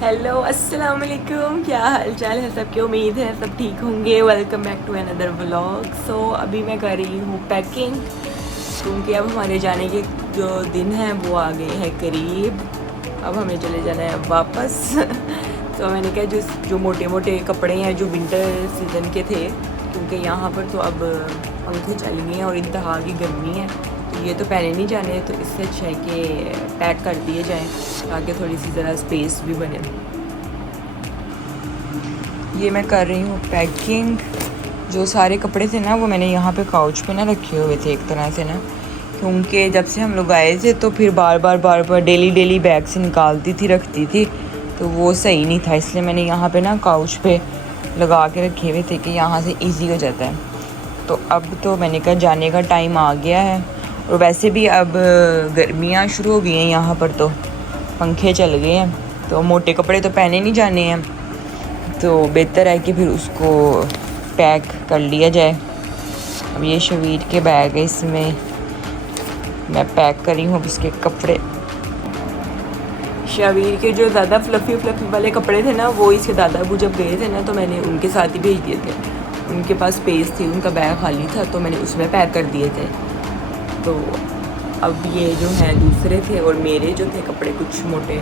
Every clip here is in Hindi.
हेलो अस्सलाम वालेकुम, क्या हाल चाल है सबकी। उम्मीद है सब ठीक होंगे। Welcome back to another vlog. So अभी मैं कर रही हूँ पैकिंग, क्योंकि अब हमारे जाने के जो दिन हैं वो आ गए हैं करीब। अब हमें चले जाना है वापस। तो मैंने कहा जो मोटे मोटे कपड़े हैं जो विंटर सीज़न के थे, क्योंकि यहाँ पर तो अब पंखे चल गए हैं और इंतहा की गर्मी है, तो ये तो पहने नहीं जाने, तो इससे अच्छा है कि पैक कर दिए जाएं ताकि थोड़ी सी ज़रा स्पेस भी बने। ये मैं कर रही हूँ पैकिंग। जो सारे कपड़े थे ना वो मैंने यहाँ पे काउच पे ना रखे हुए थे एक तरह से ना, क्योंकि जब से हम लोग आए थे तो फिर बार बार डेली बैग से निकालती थी रखती थी, तो वो सही नहीं था। इसलिए मैंने यहाँ पे ना काउच पे लगा के रखे हुए थे कि यहाँ से ईजी हो जाता है। तो अब तो मैंने कहा जाने का टाइम आ गया है, और वैसे भी अब गर्मियाँ शुरू हो गई हैं यहाँ पर, तो पंखे चल गए हैं, तो मोटे कपड़े तो पहने नहीं जाने हैं, तो बेहतर है कि फिर उसको पैक कर लिया जाए। अब ये शबीर के बैग है, इसमें मैं पैक करी हूँ इसके कपड़े। शबीर के जो ज़्यादा फ्लफ़ी वाले कपड़े थे ना, वो इसके दादा अबू जब गए थे ना तो मैंने उनके साथ ही भेज दिए थे। उनके पास स्पेस थी, उनका बैग खाली था, तो मैंने उसमें पैक कर दिए थे। तो अब ये जो हैं दूसरे थे, और मेरे जो थे कपड़े कुछ मोटे,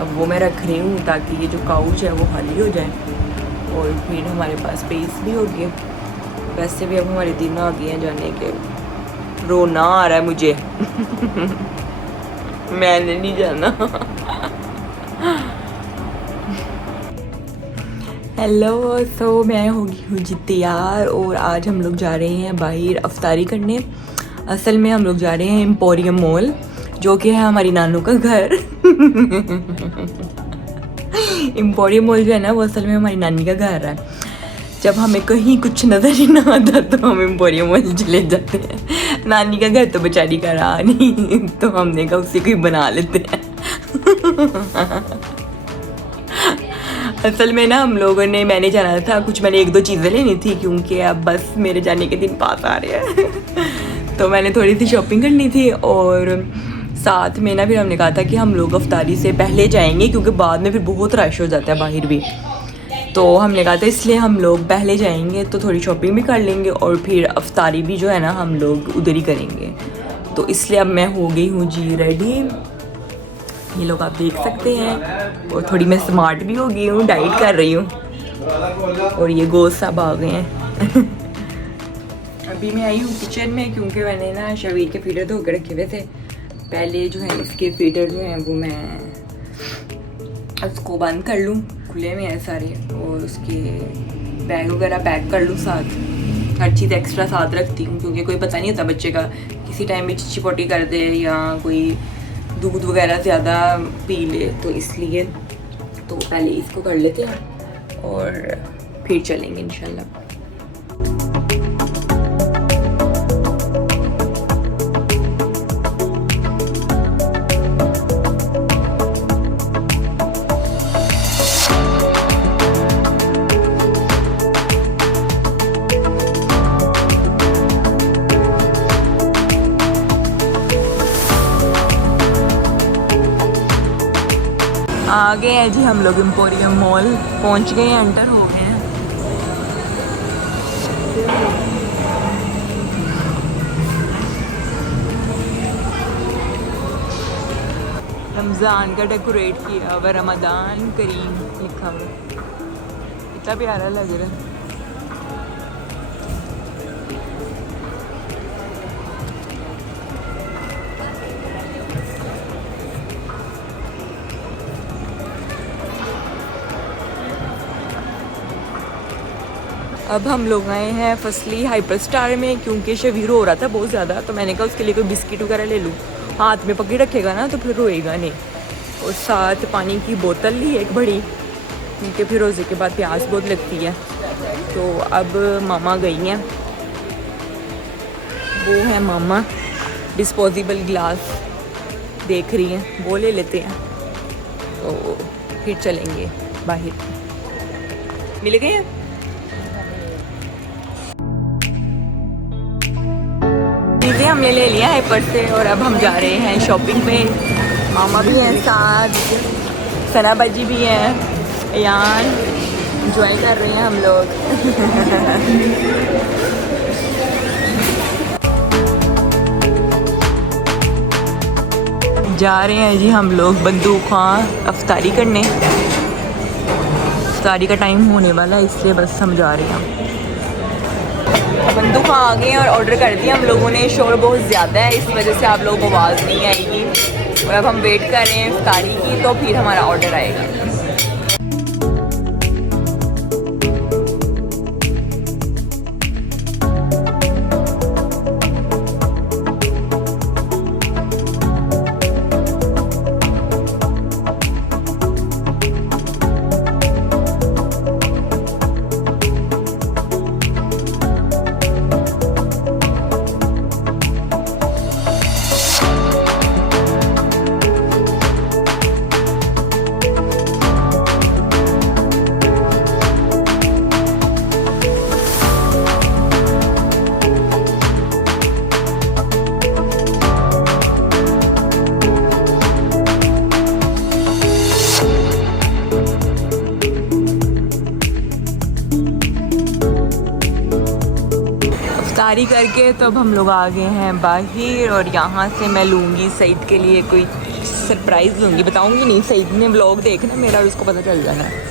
अब वो मैं रख रही हूँ ताकि ये जो काउच है वो खाली हो जाए और फिर हमारे पास स्पेस भी होगी। वैसे भी अब हमारे दिन आ गए हैं जाने के। रोना आ रहा है मुझे। मैंने नहीं जाना। हेलो, सो मैं होगी हूँ जी तैयार, और आज हम लोग जा रहे हैं बाहर अफ्तारी करने। असल में हम लोग जा रहे हैं एम्पोरियम मॉल, जो कि है हमारी नानू का घर। एम्पोरियम मॉल जो है ना वो असल में हमारी नानी का घर है। जब हमें कहीं कुछ नज़र ही ना आता तो हम एम्पोरियम मॉल चले जाते हैं। नानी का घर तो बेचारी का रहा नहीं, तो हमने कहा उसी को ही बना लेते हैं। असल में ना हम लोगों ने, मैंने जाना था कुछ, मैंने एक दो चीज़ें लेनी थी, क्योंकि अब बस मेरे जाने के दिन पास आ रहे हैं। तो मैंने थोड़ी सी शॉपिंग करनी थी, और साथ में ना फिर हमने कहा था कि हम लोग अफ्तारी से पहले जाएंगे, क्योंकि बाद में फिर बहुत रश हो जाता है बाहर भी। तो हमने कहा था इसलिए हम लोग पहले जाएंगे, तो थोड़ी शॉपिंग भी कर लेंगे और फिर अफ्तारी भी जो है ना हम लोग उधर ही करेंगे। तो इसलिए अब मैं हो गई हूँ जी रेडी। ये लोग आप देख सकते हैं, और थोड़ी मैं स्मार्ट भी हो गई हूँ, डाइट कर रही हूँ। और ये गोश्त सब आ गए हैं। अभी मैं आई हूँ किचन में, क्योंकि मैंने ना शबीर के फीडर धो के रखे हुए थे। पहले जो है इसके फीडर जो हैं वो मैं उसको बंद कर लूँ, खुले में है सारे, और उसके बैग वगैरह पैक कर लूँ साथ। हर चीज़ एक्स्ट्रा साथ रखती हूँ, क्योंकि कोई पता नहीं होता बच्चे का किसी टाइम भी चिची पोटी कर दे या कोई दूध वगैरह ज़्यादा पी ले, तो इसलिए तो पहले इसको कर लेते हैं और फिर चलेंगे इंशाल्लाह। आ गए हैं जी हम लोग एम्पोरियम मॉल, पहुंच गए हैं, एंटर हो गए हैं। रमज़ान का डेकोरेट किया हुआ, रमज़ान करीम लिखा हुआ, इतना प्यारा लग रहा है। अब हम लोग आए हैं फसली हाइपर स्टार में, क्योंकि शबीर रो रहा था बहुत ज़्यादा, तो मैंने कहा उसके लिए कोई बिस्किट वगैरह ले लूँ, हाथ में पकड़ रखेगा ना तो फिर रोएगा नहीं। और साथ पानी की बोतल ली एक बड़ी, क्योंकि फिर रोज़े के बाद प्यास बहुत लगती है। तो अब मामा गई हैं, वो है मामा, डिस्पोजेबल ग्लास देख रही हैं, वो ले लेते हैं, तो फिर चलेंगे बाहर। मिल गए हैं। हमने ले लिया है पर से और अब हम जा रहे हैं शॉपिंग पे। मामा भी हैं साथ, सना बाजी भी हैं, यान एंजॉय कर रहे हैं हम लोग। जा रहे हैं जी हम लोग बंदूक खां अफ्तारी करने। अफ्तारी का टाइम होने वाला है इसलिए बस हम जा रहे हैं। बंदूक खां आ गए हैं और ऑर्डर कर दिया हम लोगों ने। शोर बहुत ज़्यादा है इस वजह से आप लोगों को आवाज़ नहीं आएगी और अब हम वेट कर रहे हैं अफ्तारी की, तो फिर हमारा ऑर्डर आएगा। इफ्तारी करके तो अब हम लोग आ गए हैं बाहर और यहाँ से मैं लूँगी सईद के लिए कोई सरप्राइज़ लूँगी। बताऊँगी नहीं, सईद ने व्लॉग देखना मेरा और उसको पता चल जाना है।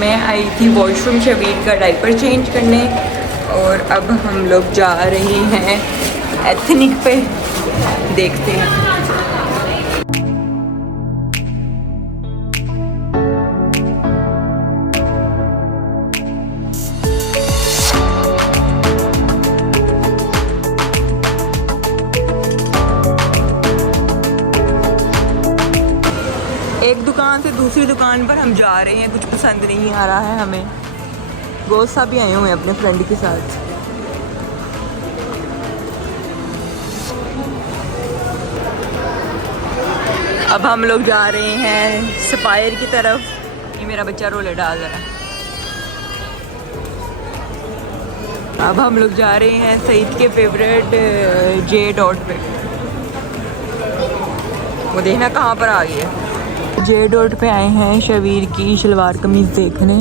मैं आई थी वॉशरूम शबीर का डायपर चेंज करने और अब हम लोग जा रहे हैं एथनिक पे, देखते हैं। एक दुकान से दूसरी दुकान पर हम जा रहे हैं, कुछ पसंद नहीं आ रहा है हमें। गोसा भी आए हुए हैं अपने फ्रेंड के साथ। अब हम लोग जा रहे हैं सफायर की तरफ। ये मेरा बच्चा रोले डाल रहा है। अब हम लोग जा रहे हैं सईद के फेवरेट जे डॉट पे। वो देखना कहाँ पर आ गई है। जे डॉट पे आए हैं शबीर की शलवार कमीज़ देखने।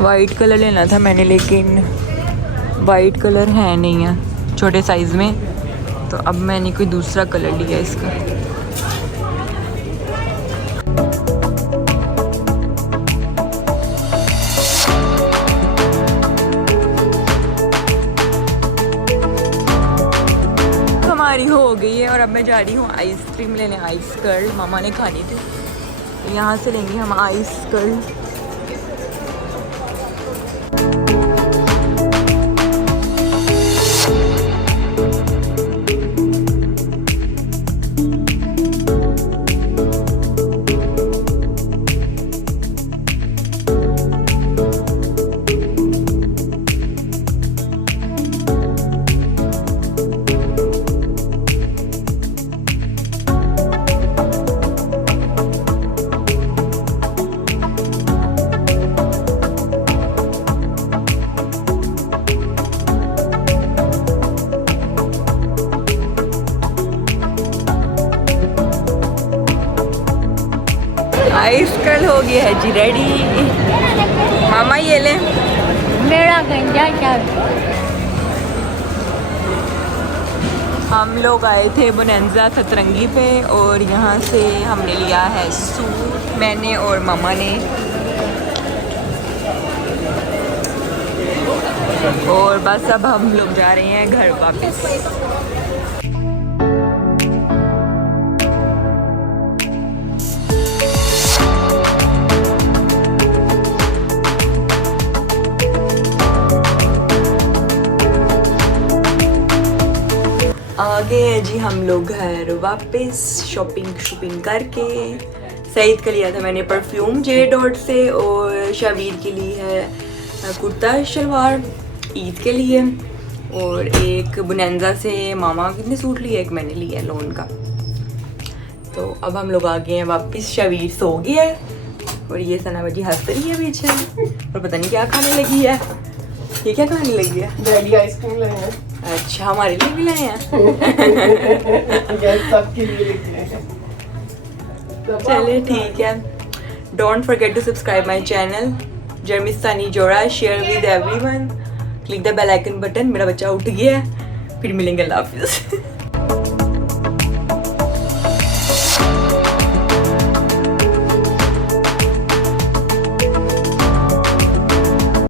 वाइट कलर लेना था मैंने, लेकिन वाइट कलर है नहीं है छोटे साइज़ में, तो अब मैंने कोई दूसरा कलर लिया इसका। हमारी हो गई है और अब मैं जा रही हूँ आइसक्रीम लेने। आइस कर्ल मामा ने खानी थी, यहाँ से लेंगे हम आइस कर्ल। आइस कर्ल हो गया है जी रेडी। मामा ये ले मेरा गंजा क्या। हम लोग आए थे बोनेंजा सतरंगी पे और यहाँ से हमने लिया है सूट, मैंने और मामा ने। और बस अब हम लोग जा रहे हैं घर वापस। जी हम लोग घर वापस शॉपिंग करके। सईद का लिया था मैंने परफ्यूम जे डॉट से और शावीर के लिए है कुर्ता शलवार ईद के लिए, और एक बुनैंजा से मामा कितने सूट लिए, एक मैंने लिया है लोन का। तो अब हम लोग आ गए हैं वापस। शावीर सो गया है और ये सना जी हंस रही है पीछे और पता नहीं क्या खाने लगी है। ये क्या खाने लगी है? डैडी आइसक्रीम लाए हैं। अच्छा हमारे लिए भी लाए हैं। सबके लिए लेके आए हैं। चले ठीक है। Don't forget to subscribe my channel जर्मिस्तानी जोड़ा, share with everyone, click the bell icon button. मेरा बच्चा उठ गया है, फिर मिलेंगे, अल्लाह हाफिज़।